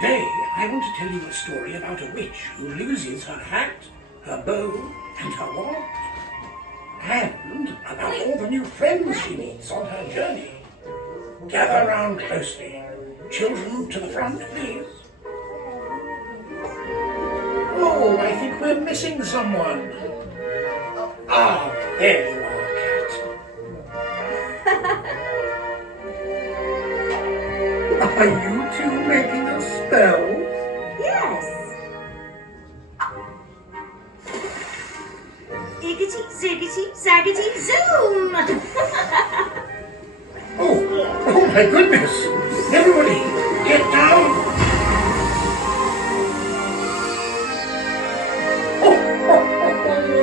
Today, I want to tell you a story about a witch who loses her hat, her bow, and her wand. And about all the new friends she meets on her journey. Gather round closely. Children to the front, please. Oh, I think we're missing someone. Ah, there you are, Cat. Are you two making a spell? Yes. Iggity, ziggity, zaggity, zoom! Oh my goodness! Everybody, get down! Oh,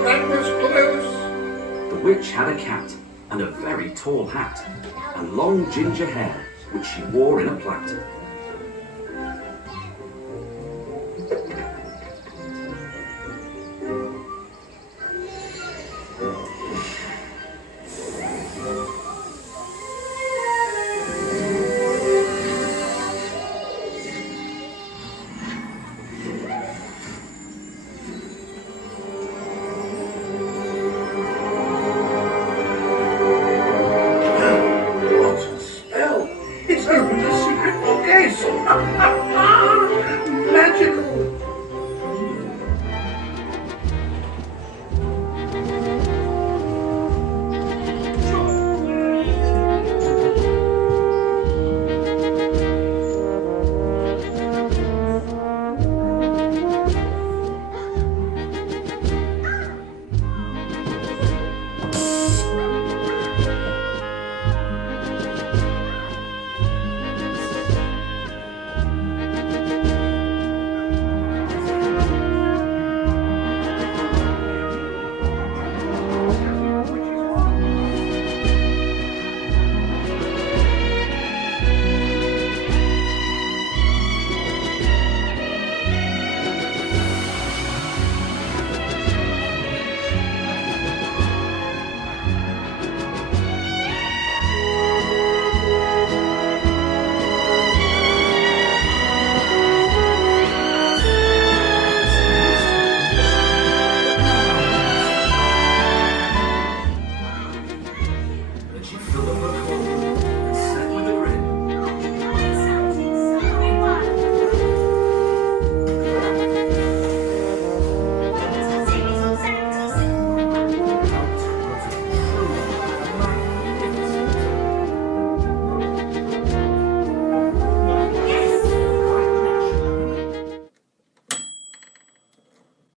that was close! The witch had a cat and a very tall hat and long ginger hair, which she wore in a plait.